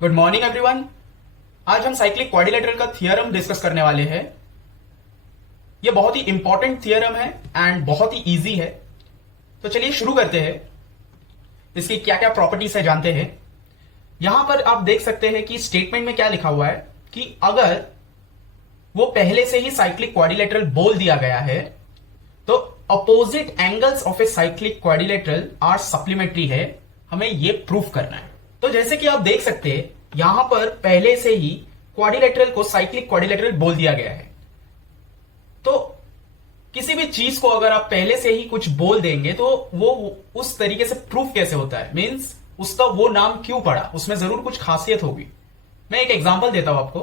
Good morning everyone. आज हम cyclic quadrilateral का थियरम डिस्कस करने वाले हैं। यह बहुत ही इंपॉर्टेंट थियरम है एंड बहुत ही इजी है। तो चलिए शुरू करते हैं। इसकी क्या क्या प्रॉपर्टीज है जानते हैं। यहां पर आप देख सकते हैं कि स्टेटमेंट में क्या लिखा हुआ है कि अगर वो पहले से ही साइक्लिक क्वाड्रिलेटरल बोल दिया गया है तो opposite angles of a cyclic quadrilateral are supplementary है। हमें यह प्रूफ करना है। तो जैसे कि आप देख सकते हैं यहां पर पहले से ही क्वाड्रिलेटरल को साइक्लिक क्वाड्रिलेटरल बोल दिया गया है। तो किसी भी चीज को अगर आप पहले से ही कुछ बोल देंगे तो वो उस तरीके से प्रूफ कैसे होता है, मींस उसका वो नाम क्यों पड़ा, उसमें जरूर कुछ खासियत होगी। मैं एक एग्जांपल देता हूं आपको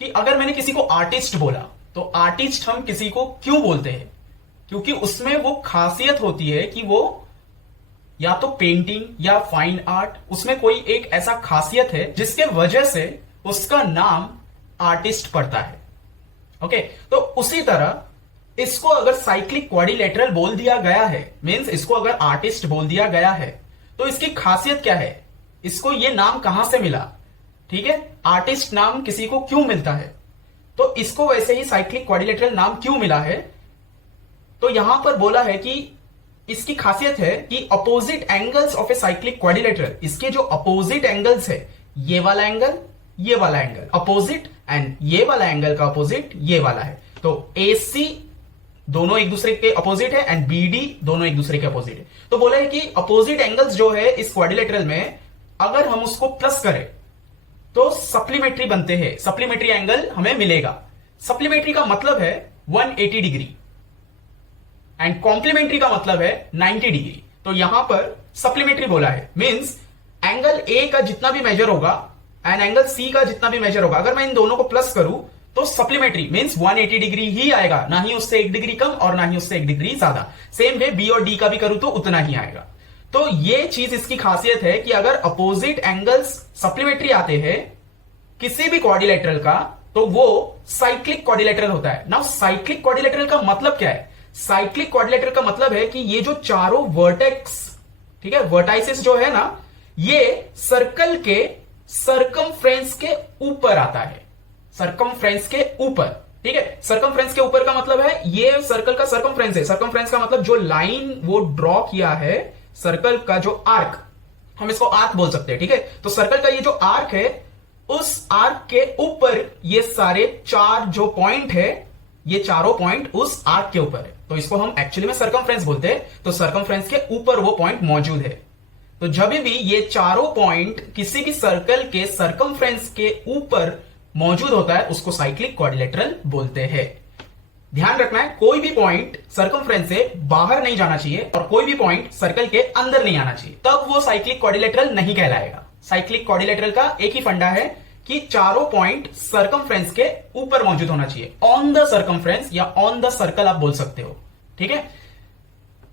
कि अगर मैंने किसी को आर्टिस्ट बोला तो आर्टिस्ट हम किसी को क्यों बोलते हैं, क्योंकि उसमें वो खासियत होती है कि वो या तो पेंटिंग या फाइन आर्ट, उसमें कोई एक ऐसा खासियत है जिसके वजह से उसका नाम आर्टिस्ट पड़ता है। ओके, तो उसी तरह इसको अगर साइक्लिक क्वाड्रिलेटरल बोल दिया गया है, मींस इसको अगर आर्टिस्ट बोल दिया गया है तो इसकी खासियत क्या है, इसको ये नाम कहां से मिला। ठीक है, आर्टिस्ट नाम किसी को क्यों मिलता है, तो इसको वैसे ही साइक्लिक क्वाड्रिलेटरल नाम क्यों मिला है। तो यहां पर बोला है कि इसकी खासियत है कि opposite angles of a cyclic quadrilateral, इसके जो अपोजिट एंगल्स है, ये वाला एंगल, ये वाला एंगल अपोजिट, एंड ये वाला एंगल का अपोजिट ये वाला है। तो AC दोनों एक दूसरे के अपोजिट है एंड BD दोनों एक दूसरे के अपोजिट है। तो बोला है कि अपोजिट एंगल्स जो है इस क्वाड्रिलेटरल में अगर हम उसको प्लस करें तो सप्लीमेंट्री बनते हैं, सप्लीमेंट्री एंगल हमें मिलेगा। सप्लीमेंट्री का मतलब है 180 डिग्री एंड कॉम्प्लीमेंट्री का मतलब है 90 डिग्री। तो यहां पर सप्लीमेंट्री बोला है, मींस एंगल A का जितना भी मेजर होगा एंड एंगल C का जितना भी मेजर होगा, अगर मैं इन दोनों को प्लस करूं तो सप्लीमेंट्री मींस 180 डिग्री ही आएगा, ना ही उससे 1 डिग्री कम और ना ही उससे 1 डिग्री ज्यादा। सेम वे B और D का भी करूं तो उतना ही आएगा। तो ये चीज इसकी खासियत है कि अगर अपोजिट एंगल्स सप्लीमेंट्री आते हैं किसी भी क्वाड्रिलेटरल का तो वो साइक्लिक क्वाड्रिलेटरल होता है। नाउ साइक्लिक क्वाड्रिलेटरल का मतलब क्या है, साइक्लिक क्वाड्रिलेटरल का मतलब है कि ये जो चारों वर्टेक्स, ठीक है, वर्टाइसिस जो है ना, ये सर्कल के सर्कमफ्रेंस के ऊपर आता है, सर्कमफ्रेंस के ऊपर। ठीक है, सर्कमफ्रेंस के ऊपर का मतलब है ये सर्कल का सर्कमफ्रेंस है। सर्कमफ्रेंस का मतलब जो लाइन वो ड्रॉ किया है, सर्कल का जो आर्क, हम इसको आर्क बोल सकते हैं। ठीक है, तो सर्कल का ये जो आर्क है, उस आर्क के ऊपर ये सारे चार जो पॉइंट है, ये चारों पॉइंट उस आर्क के ऊपर है। तो इसको हम एक्चुअली में सर्कमफ्रेंस बोलते हैं। तो सर्कमफ्रेंस के ऊपर वो पॉइंट मौजूद है। तो जब भी ये चारों पॉइंट किसी भी सर्कल के सर्कमफ्रेंस के ऊपर मौजूद होता है उसको साइक्लिक क्वाड्रिलेटरल बोलते हैं। ध्यान रखना है, कोई भी पॉइंट सर्कमफ्रेंस से बाहर नहीं जाना चाहिए और कोई भी पॉइंट सर्कल के अंदर नहीं आना चाहिए, तब वो साइक्लिक क्वाड्रिलेटरल नहीं कहलाएगा। साइक्लिक क्वाड्रिलेटरल का एक ही फंडा है कि चारों पॉइंट सर्कमफ्रेंस के ऊपर मौजूद होना चाहिए, ऑन द सर्कमफ्रेंस या ऑन द सर्कल आप बोल सकते हो। ठीक है,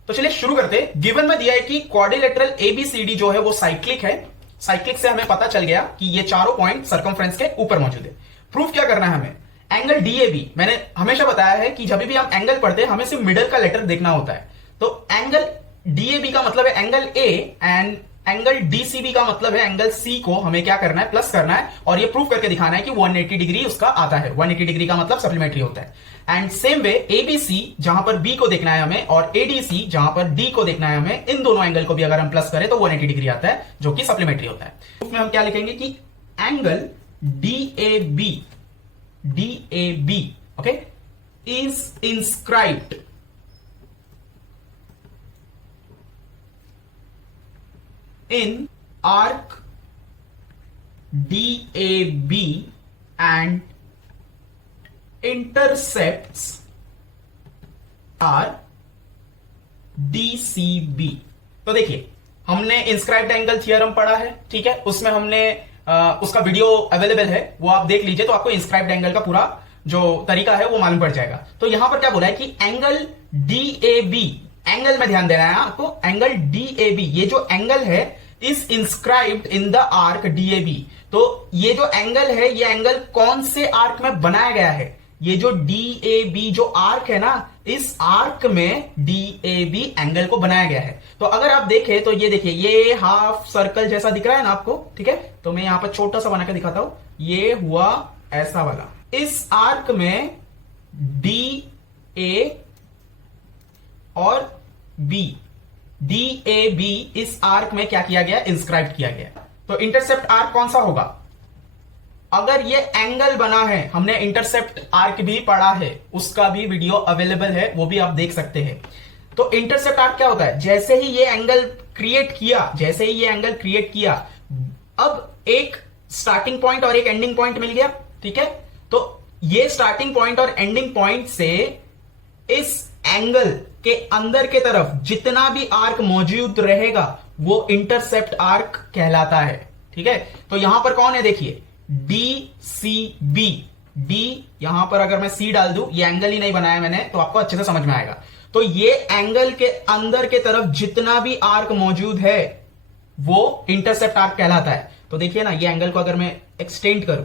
तो चलिए शुरू करते हैं। गिवन में दिया है कि क्वाड्रिलेटरल ABCD जो है वो साइक्लिक है। साइक्लिक से हमें पता चल गया कि ये चारों पॉइंट सर्कमफ्रेंस के ऊपर मौजूद है। प्रूफ क्या करना है हमें, एंगल DAB, मैंने हमेशा बताया है कि जब भी हम एंगल पढ़ते हैं हमें सिर्फ मिडल का लेटर देखना होता है। तो एंगल DAB का मतलब है angle A and angle DCB का मतलब है एंगल C को हमें क्या करना है, प्लस करना है और ये प्रूफ करके दिखाना है कि 180 डिग्री उसका आता है। 180 डिग्री का मतलब सप्लीमेंट्री होता है। एंड सेम वे ABC जहां पर B को देखना है हमें और ADC जहां पर D को देखना है हमें, इन दोनों एंगल को भी अगर हम प्लस करें तो 180 डिग्री आता है जो कि सप्लीमेंट्री होता है। उसमें हम क्या लिखेंगे कि angle DAB okay is inscribed in arc DAB and intercepts are DCB। तो देखिए हमने इंस्क्राइब्ड एंगल थियरम पढ़ा है, ठीक है, उसमें हमने उसका वीडियो अवेलेबल है, वो आप देख लीजिए तो आपको इंस्क्राइब्ड एंगल का पूरा जो तरीका है वो मालूम पड़ जाएगा। तो यहां पर क्या बोला है कि एंगल DAB, एंगल में ध्यान देना है आपको, एंगल DAB ये जो एंगल है is inscribed in the arc DAB। तो ये जो एंगल है ये एंगल कौन से आर्क में बनाया गया है, ये जो DAB जो आर्क है ना, इस आर्क में DAB एंगल को बनाया गया है। तो अगर आप देखें तो ये देखिए, ये हाफ सर्कल जैसा दिख रहा है ना आपको, ठीक है। तो मैं यहां पर छोटा सा बना के दिखाता हूं, ये हुआ ऐसा वाला। इस आर्क में DA और B, DAB इस आर्क में क्या किया गया, इंस्क्राइब किया गया। तो इंटरसेप्ट आर्क कौन सा होगा? अगर ये एंगल बना है, हमने इंटरसेप्ट आर्क भी पढ़ा है, उसका भी वीडियो अवेलेबल है, वो भी आप देख सकते हैं। तो इंटरसेप्ट आर्क क्या होता है? जैसे ही ये एंगल क्रिएट किया, अब एक स्टार्टिंग पॉइंट और एक एंडिंग पॉइंट मिल गया, ठीक है। तो ये स्टार्टिंग पॉइंट और एंडिंग पॉइंट से इस एंगल के अंदर के तरफ जितना भी आर्क मौजूद रहेगा वो इंटरसेप्ट आर्क कहलाता है, ठीक है। तो यहां पर कौन है, देखिए DCB, D यहां पर अगर मैं C डाल दूं, ये एंगल ही नहीं बनाया मैंने, तो आपको अच्छे से समझ में आएगा। तो ये एंगल के अंदर के तरफ जितना भी आर्क मौजूद है वो इंटरसेप्ट आर्क कहलाता है। तो देखिए ना, ये एंगल को अगर मैं एक्सटेंड करूं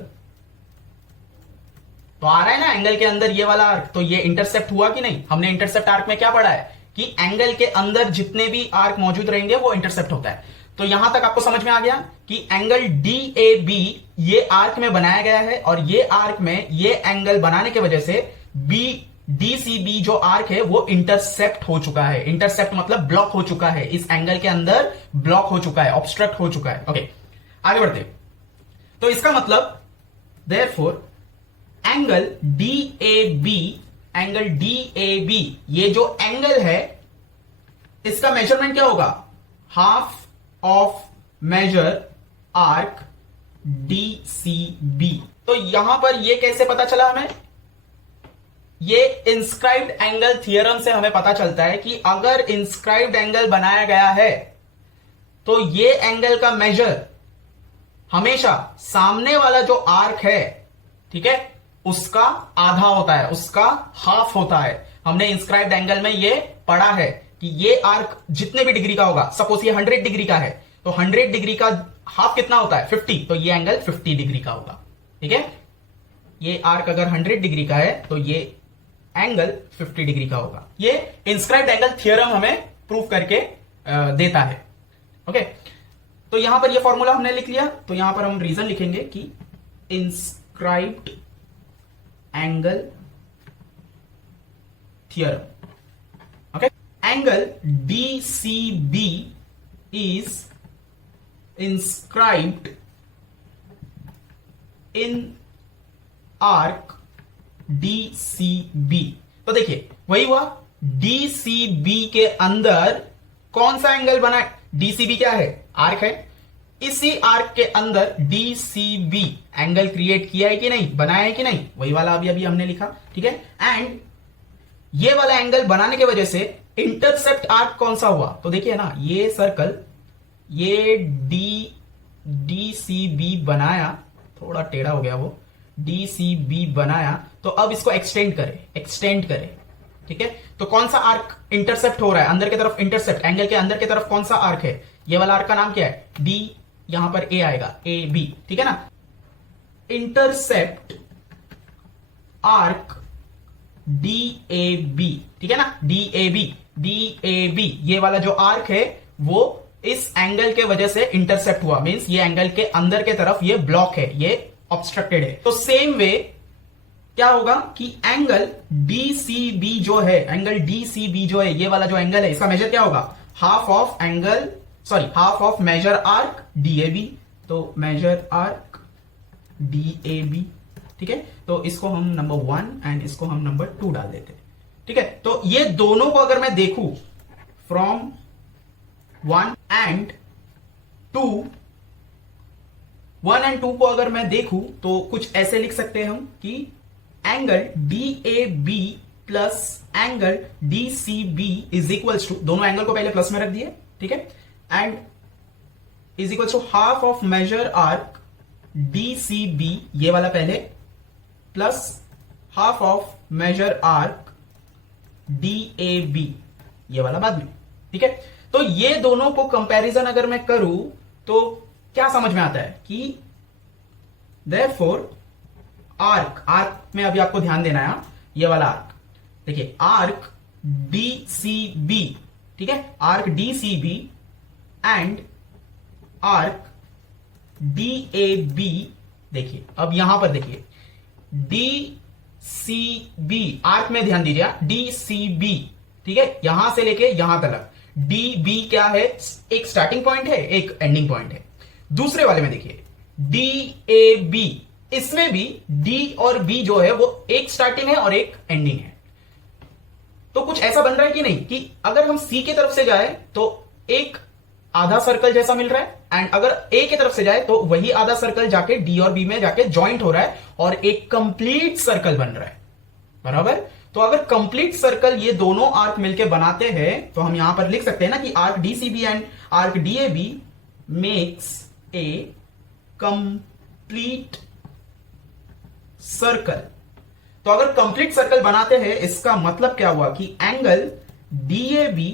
तो आ रहा है ना एंगल के अंदर ये वाला आर्क, तो ये इंटरसेप्ट हुआ कि नहीं? हमने इंटरसेप्ट आर्क में क्या पढ़ा है कि एंगल के अंदर जितने भी आर्क मौजूद रहेंगे वो इंटरसेप्ट होता है। तो यहां तक आपको समझ में आ गया कि एंगल DAB ये आर्क में बनाया गया है, और ये आर्क में ये एंगल बनाने की वजह से DCB जो आर्क है वो इंटरसेप्ट हो चुका है। इंटरसेप्ट मतलब ब्लॉक हो चुका है, इस एंगल के अंदर ब्लॉक हो चुका है, ऑब्स्ट्रक्ट हो चुका है। ओके, आगे बढ़ते। तो इसका मतलब देयरफॉर एंगल DAB, ये जो एंगल है इसका मेजरमेंट क्या होगा? Half of major arc DCB। तो यहां पर ये कैसे पता चला हमें? ये इंस्क्राइब्ड एंगल थियरम से हमें पता चलता है कि अगर इंस्क्राइब्ड एंगल बनाया गया है तो ये एंगल का मेजर हमेशा सामने वाला जो आर्क है, ठीक है, उसका आधा होता है, उसका हाफ होता है। हमने इंस्क्राइब्ड एंगल में ये पढ़ा है कि ये आर्क जितने भी डिग्री का होगा, सपोज ये 100 डिग्री का है, तो 100 डिग्री का हाफ कितना होता है? 50। तो ये एंगल 50 डिग्री का होगा, ठीक है। ये आर्क अगर 100 डिग्री का है तो ये एंगल 50 डिग्री का होगा। ये इंस्क्राइब्ड एंगल थ्योरम हमें प्रूव करके देता है। ओके, तो यहां पर ये फॉर्मूला हमने लिख लिया। तो यहां पर हम रीजन लिखेंगे कि inscribed angle theorem. Okay, angle DCB is inscribed in arc DCB। तो देखिए वही हुआ, DCB के अंदर कौन सा एंगल बना है? DCB क्या है? आर्क है। इसी आर्क के अंदर DCB एंगल क्रिएट किया है कि नहीं, बनाया है कि नहीं, वही वाला अभी हमने लिखा, ठीक है। एंड ये वाला एंगल बनाने की वजह से इंटरसेप्ट आर्क कौन सा हुआ? तो देखिए ना, ये सर्कल, ये DCB बनाया, थोड़ा टेढ़ा हो गया वो, DCB बनाया, तो अब इसको एक्सटेंड करे, ठीक है। तो कौन सा आर्क इंटरसेप्ट हो रहा है? अंदर की तरफ इंटरसेप्ट, एंगल के अंदर की तरफ कौन सा आर्क है? ये वाला आर्क का नाम क्या है? D, यहां पर A आएगा, AB, ठीक है ना। इंटरसेप्ट आर्क DAB, ठीक है ना, DAB, ये वाला जो आर्क है वो इस एंगल के वजह से इंटरसेप्ट हुआ, मींस ये एंगल के अंदर के तरफ ये ब्लॉक है, ये ऑब्स्ट्रक्टेड है। तो सेम वे क्या होगा कि एंगल DCB जो है, ये वाला जो एंगल है, इसका मेजर क्या होगा? Half of major arc DAB। तो मेजर आर्क DAB, ठीक है। तो इसको हम नंबर 1 एंड इसको हम नंबर 2 डाल देते हैं, ठीक है। तो ये दोनों को अगर मैं देखूं फ्रॉम 1 एंड 2 को अगर मैं देखूं तो कुछ ऐसे लिख सकते हैं हम कि angle DAB plus angle DCB is equals to, दोनों एंगल को पहले प्लस में रख दिए, ठीक है, and is equals to half of major arc DCB, ये वाला पहले, plus half of major arc DAB, ये वाला बाद में, ठीक है। तो ये दोनों को कंपैरिजन अगर मैं करूं तो क्या समझ में आता है कि देयरफॉर आर्क में अभी आपको ध्यान देना है, ये वाला आर्क, देखिए आर्क डी सी बी, ठीक है, arc D C B and arc D A B. देखिए अब यहां पर देखिए डी सी बी, आर्क में ध्यान दीजिए, डी सी बी, ठीक है, यहां से लेके यहां तक डी बी क्या है, एक स्टार्टिंग पॉइंट है, एक एंडिंग पॉइंट है। दूसरे वाले में देखिए डी ए बी, इसमें भी डी और बी जो है वो एक स्टार्टिंग है और एक एंडिंग है। तो कुछ ऐसा बन रहा है कि नहीं कि अगर हम सी की तरफ से जाए तो एक आधा सर्कल जैसा मिल रहा है, एंड अगर ए की तरफ से जाए तो वही आधा सर्कल जाके डी और बी में जाके ज्वाइंट हो रहा है और एक कंप्लीट सर्कल बन रहा है, बराबर। तो अगर कंप्लीट सर्कल ये दोनों आर्क मिलके बनाते हैं तो हम यहां पर लिख सकते हैं ना कि arc DCB and arc DAB makes a complete circle. तो अगर कंप्लीट सर्कल बनाते हैं इसका मतलब क्या हुआ कि angle DAB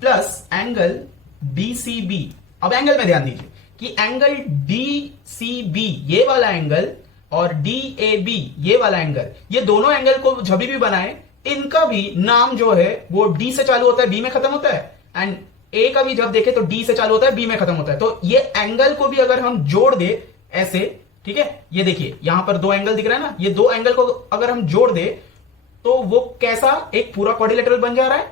plus angle DCB, अब एंगल में ध्यान दीजिए कि एंगल डीसीबी ये वाला एंगल और डीएबी ये वाला एंगल, ये दोनों एंगल को जब भी बनाए इनका भी नाम जो है वो डी से चालू होता है बी में खत्म होता है, एंड ए का भी जब देखे तो डी से चालू होता है बी में खत्म होता है। तो ये एंगल को भी अगर हम जोड़ दे ऐसे, ठीक है, ये देखिए यहां पर दो एंगल दिख रहा है ना, ये दो एंगल को अगर हम जोड़ दे तो वो कैसा एक पूरा क्वाड्रिलेटरल बन जा रहा है,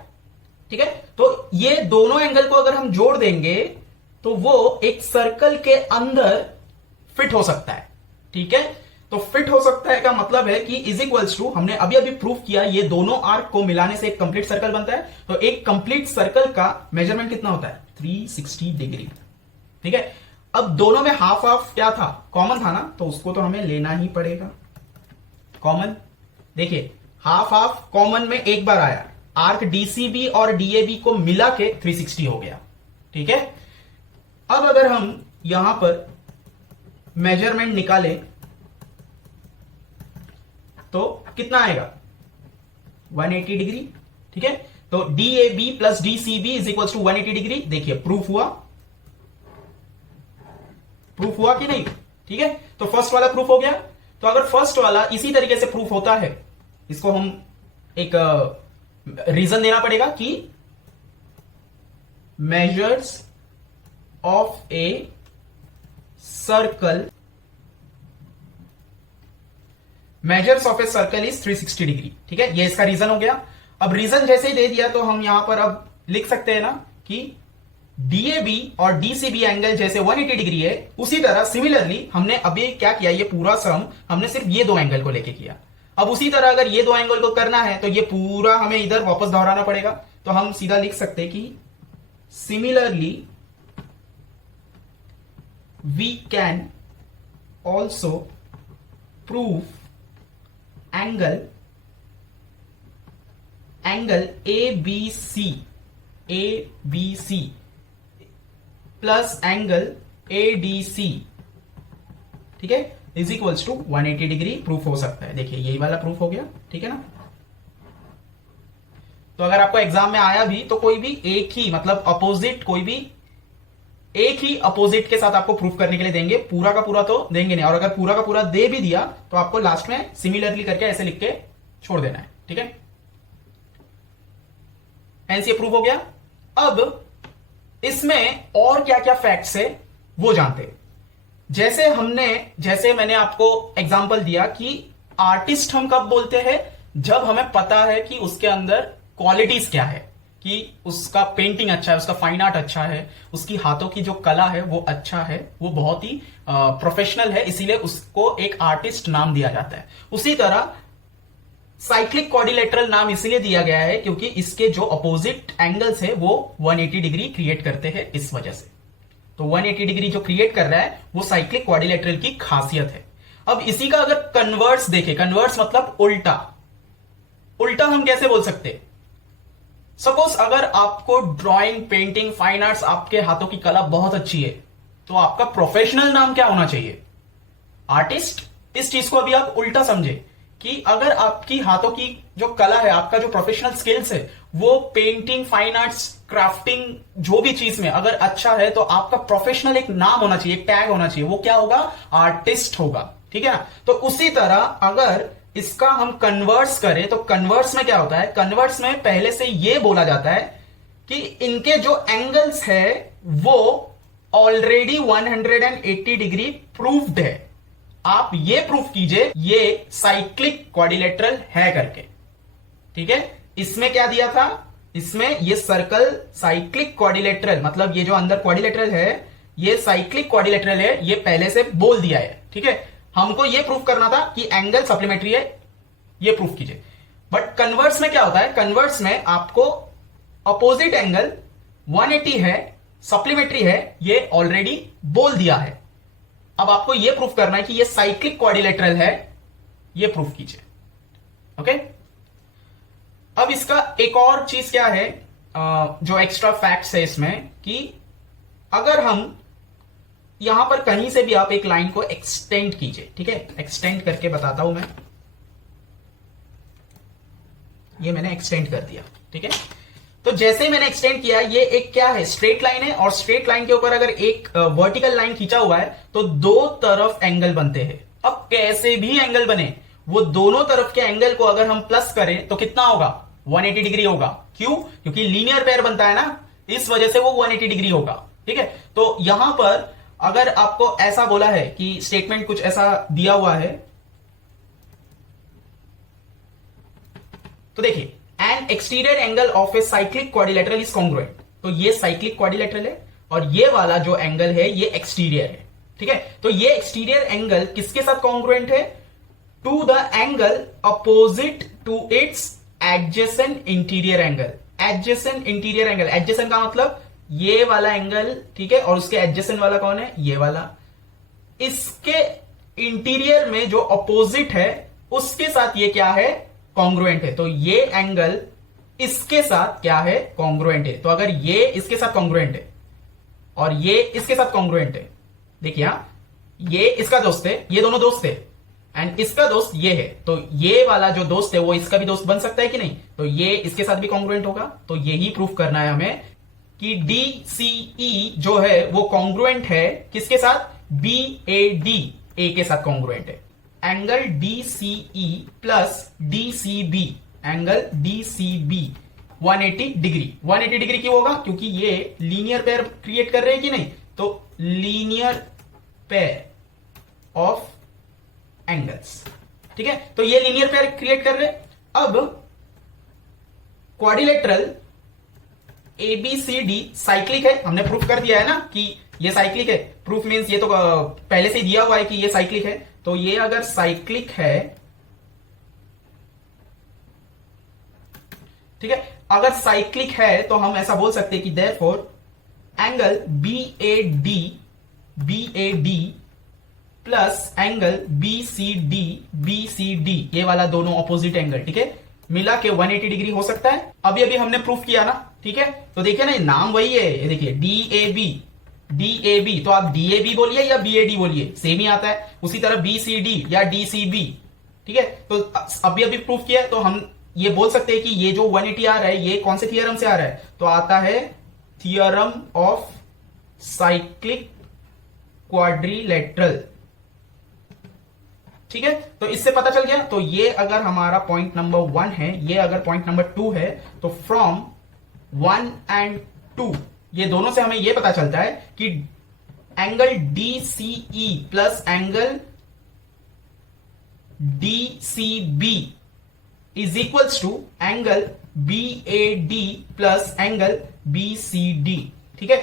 ठीक है। तो ये दोनों एंगल को अगर हम जोड़ देंगे तो वो एक सर्कल के अंदर फिट हो सकता है, ठीक है। तो फिट हो सकता है का मतलब है कि इज इक्वल्स टू, हमने अभी अभी प्रूफ किया ये दोनों आर्क को मिलाने से एक कंप्लीट सर्कल बनता है। तो एक कंप्लीट सर्कल का मेजरमेंट कितना होता है, 360 डिग्री, ठीक है। अब दोनों में हाफ हाफ क्या था, कॉमन था ना, तो उसको तो हमें लेना ही पड़ेगा कॉमन। देखिए हाफ हाफ कॉमन में एक बार आया, आर्क डीसीबी और डीएबी को मिला के 360 हो गया, ठीक है। अब अगर हम यहां पर मेजरमेंट निकालें तो कितना आएगा, 180 डिग्री, ठीक है। तो DAB plus DCB is equal to 180 degree. देखिए प्रूफ हुआ, प्रूफ हुआ कि नहीं, ठीक है। तो फर्स्ट वाला प्रूफ हो गया। तो अगर फर्स्ट वाला इसी तरीके से प्रूफ होता है, इसको हम एक रीजन देना पड़ेगा कि measures of a circle, measures of a circle is 360 degree, ठीक है, ये इसका रीजन हो गया। अब रीजन जैसे ही दे दिया तो हम यहां पर अब लिख सकते हैं ना कि डीएबी और डीसीबी एंगल जैसे 180 डिग्री है, उसी तरह सिमिलरली हमने अभी क्या किया, ये पूरा सम हमने सिर्फ ये दो एंगल को लेके किया। अब उसी तरह अगर ये दो एंगल को करना है तो ये पूरा हमें इधर वापस दोहराना पड़ेगा। तो हम सीधा लिख सकते हैं कि similarly we can also prove angle A B C plus angle A D C, ठीक है, is equals to 180 degree proof हो सकता है। देखिए यही वाला प्रूफ हो गया, ठीक है ना। तो अगर आपको एग्जाम में आया भी तो कोई भी एक ही मतलब अपोजिट, कोई भी एक ही अपोजिट के साथ आपको प्रूफ करने के लिए देंगे, पूरा का पूरा तो देंगे नहीं, और अगर पूरा का पूरा दे भी दिया तो आपको लास्ट में सिमिलरली करके ऐसे लिख के छोड़ देना है, ठीक है। हेंस ये प्रूफ हो गया। अब इसमें और क्या क्या फैक्ट्स है वो जानते हैं। जैसे मैंने आपको एग्जांपल दिया कि आर्टिस्ट हम कब बोलते हैं, जब हमें पता है कि उसके अंदर क्वालिटीज क्या है, कि उसका पेंटिंग अच्छा है, उसका फाइन आर्ट अच्छा है, उसकी हाथों की जो कला है वो अच्छा है, वो बहुत ही प्रोफेशनल है, इसीलिए उसको एक आर्टिस्ट नाम दिया जाता है। उसी तरह साइक्लिक क्वाड्रिलेटरल नाम इसलिए दिया गया है क्योंकि इसके जो अपोजिट एंगल्स है वो 180 डिग्री क्रिएट करते हैं, इस वजह से। तो 180 डिग्री जो क्रिएट कर रहा है वो साइक्लिक क्वाड्रिलेटरल की खासियत है। अब इसी का अगर कन्वर्स देखें, कन्वर्स मतलब उल्टा, उल्टा हम कैसे बोल सकते, सपोज अगर आपको ड्राइंग, पेंटिंग, फाइन आर्ट्स, आपके हाथों की कला बहुत अच्छी है, तो आपका प्रोफेशनल नाम क्या होना चाहिए, आर्टिस्ट। इस चीज को अभी आप उल्टा समझे कि अगर आपकी हाथों की जो कला है, आपका जो प्रोफेशनल स्किल्स है, वो पेंटिंग, फाइन आर्ट्स, क्राफ्टिंग, जो भी चीज में अगर अच्छा है, तो आपका प्रोफेशनल एक नाम होना चाहिए, एक टैग होना चाहिए, वो क्या होगा, आर्टिस्ट होगा, ठीक है ना। तो उसी तरह अगर इसका हम कन्वर्स करें तो कन्वर्स में क्या होता है, कन्वर्स में पहले से यह बोला जाता है कि इनके जो एंगल्स है वो ऑलरेडी 180 डिग्री प्रूफ्ड है। आप ये प्रूफ कीजिए ये साइक्लिक क्वाड्रिलेटरल है करके। ठीक है, इसमें क्या दिया था, इसमें ये सर्कल साइक्लिक क्वाड्रिलेटरल, मतलब ये जो अंदर क्वाड्रिलेटरल है ये साइक्लिक क्वाड्रिलेटरल है, ये पहले से बोल दिया है। ठीक है, हमको ये प्रूफ करना था कि एंगल सप्लीमेंट्री है, ये प्रूफ कीजिए। बट कन्वर्स में क्या होता है, कन्वर्स में आपको अपोजिट एंगल 180 है, सप्लीमेंट्री है, ये ऑलरेडी बोल दिया है। अब आपको यह प्रूफ करना है कि ये साइक्लिक क्वाड्रिलेटरल है, ये प्रूफ कीजिए। ओके, अब इसका एक और चीज क्या है, जो एक्स्ट्रा फैक्ट्स है इसमें, कि अगर हम यहां पर कहीं से भी आप एक लाइन को एक्सटेंड कीजिए। ठीक है, एक्सटेंड करके बताता हूं मैं, ये मैंने एक्सटेंड कर दिया। ठीक है, तो जैसे ही मैंने एक्सटेंड किया, ये एक क्या है, स्ट्रेट लाइन है, और स्ट्रेट लाइन के ऊपर अगर एक वर्टिकल लाइन खींचा हुआ है तो दो तरफ एंगल बनते हैं। अब कैसे भी एंगल बने, वो दोनों तरफ के एंगल को अगर हम प्लस करें तो कितना होगा, 180 डिग्री होगा। क्यों, क्योंकि लीनियर पेयर बनता है ना, इस वजह से वो 180 डिग्री होगा। ठीक है, तो यहां पर अगर आपको ऐसा बोला है कि स्टेटमेंट कुछ ऐसा दिया हुआ है, तो देखिए, N exterior angle of a cyclic quadrilateral is congruent. तो ये साइक्लिक क्वाड्रिलेटरल है और ये वाला जो एंगल है ये एक्सटीरियर है। ठीक है, तो ये एक्सटीरियर एंगल किसके साथ कॉन्ग्रुएंट है, to the angle opposite to its adjacent interior angle. Adjacent interior angle, adjacent का मतलब ये वाला एंगल, ठीक है, और उसके एडजेसेंट वाला कौन है, ये वाला। इसके इंटीरियर में जो अपोजिट है उसके साथ ये क्या है, कॉन्ग्रुएंट है। तो ये एंगल इसके साथ क्या है, कॉन्ग्रुएंट है। तो अगर ये इसके साथ कॉन्ग्रुएंट है और ये इसके साथ कॉन्ग्रुएंट है, देखिए ये इसका दोस्त है, ये दोनों दोस्त है, एंड इसका दोस्त ये है, तो ये वाला जो दोस्त है वो इसका भी दोस्त बन सकता है कि नहीं, तो ये इसके साथ भी कॉन्ग्रुएंट होगा। तो यही प्रूफ करना है हमें कि DCE जो है वो कॉन्ग्रुएंट है किसके साथ, BAD, ए के साथ कॉन्ग्रुएंट है। Angle DCE plus DCB, angle DCB 180 degree. 180 degree क्यों होगा, क्योंकि ये लीनियर पेयर क्रिएट कर रहे हैं कि नहीं, तो लीनियर पेयर ऑफ एंगल्स। ठीक है, तो ये लीनियर पेयर क्रिएट कर रहे हैं। अब क्वाड्रिलेटरल ABCD साइक्लिक है, हमने प्रूफ कर दिया है ना कि ये साइक्लिक है। प्रूफ मींस ये तो पहले से दिया हुआ है कि ये साइक्लिक है। तो ये अगर साइक्लिक है, ठीक है, अगर साइक्लिक है तो हम ऐसा बोल सकते हैं कि therefore angle BAD plus angle BCD, ये वाला दोनों ऑपोजिट एंगल, ठीक है, मिला के 180 डिग्री हो सकता है। अभी अभी हमने प्रूफ किया ना, ठीक है, तो देखिए ना, नाम वही है, ये देखिए DAB, तो आप DAB बोलिए या BAD बोलिए, सेम ही आता है। उसी तरह BCD या DCB, ठीक है, तो अभी अभी प्रूफ किया है, तो हम ये बोल सकते हैं कि ये जो 180 आ रहा है ये कौन से थियरम से आ रहा है, तो आता है थियरम ऑफ साइक्लिक क्वाड्रिलेटरल। ठीक है, तो इससे पता चल गया। तो ये अगर हमारा पॉइंट नंबर 1 है, ये अगर पॉइंट नंबर 2 है, तो फ्रॉम 1 एंड 2 ये दोनों से हमें ये पता चलता है कि angle DCE plus angle DCB is equals to angle BAD plus angle BCD। ठीक है,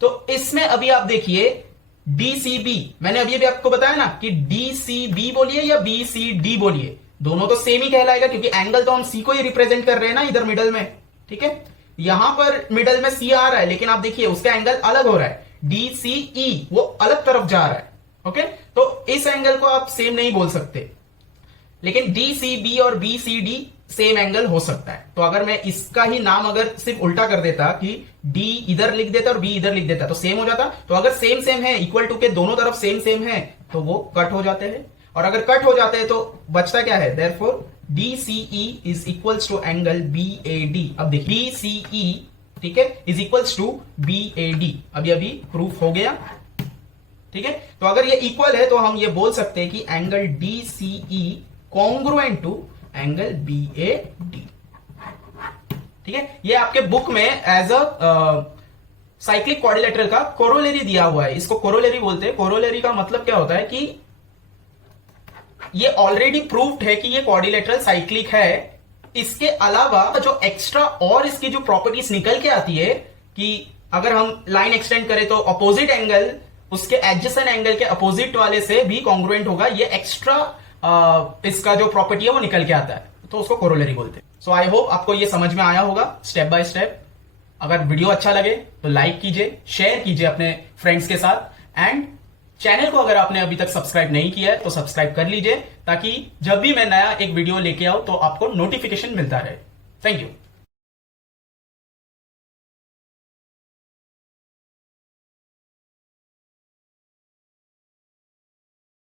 तो इसमें अभी आप देखिए DCB, मैंने अभी आपको बताया ना कि DCB बोलिए या BCD बोलिए, दोनों तो सेम ही कहलाएगा, क्योंकि एंगल तो हम C को ही रिप्रेजेंट कर रहे हैं ना इधर मिडल में। ठीक है, यहां पर मिडल में C आ रहा है, लेकिन आप देखिए उसका एंगल अलग हो रहा है, DCE वो अलग तरफ जा रहा है। ओके, तो इस एंगल को आप सेम नहीं बोल सकते, लेकिन DCB और BCD सेम एंगल हो सकता है। तो अगर मैं इसका ही नाम अगर सिर्फ उल्टा कर देता कि D इधर लिख देता और B इधर लिख देता तो सेम हो जाता। तो अगर सेम सेम है, इक्वल टू के दोनों तरफ सेम सेम है, तो वो कट हो जाते हैं, और अगर कट हो जाते हैं तो बचता क्या है, therefore DCE is equals to angle BAD। अब देखिए DCE, ठीक है, इज इक्वल्स टू BAD, अभी अभी प्रूफ हो गया। ठीक है, तो अगर ये इक्वल है तो हम ये बोल सकते हैं कि angle DCE congruent to angle BAD। ठीक है, ये आपके बुक में एज अ साइक्लिक क्वाड्रिलेटरल का कोरोलरी दिया हुआ है। इसको कोरोलरी बोलते हैं। कोरोलरी का मतलब क्या होता है कि ये ऑलरेडी प्रूव्ड है कि ये क्वाड्रिलेटरल साइक्लिक है। इसके अलावा जो एक्स्ट्रा और इसकी जो प्रॉपर्टीज निकल के आती है कि अगर हम लाइन एक्सटेंड करें तो अपोजिट एंगल उसके एडजेसेंट एंगल के अपोजिट वाले से भी कॉन्ग्रुएंट होगा, ये एक्स्ट्रा इसका जो प्रॉपर्टी है वो निकल के आता है, तो उसको कोरोलरी बोलते हैं। सो आई होप आपको ये समझ में आया होगा स्टेप बाय स्टेप। अगर वीडियो अच्छा लगे तो लाइक कीजिए, शेयर कीजिए अपने फ्रेंड्स के साथ, एंड चैनल को अगर आपने अभी तक सब्सक्राइब नहीं किया है तो सब्सक्राइब कर लीजिए, ताकि जब भी मैं नया एक वीडियो लेके आऊं तो आपको नोटिफिकेशन मिलता रहे। Thank you.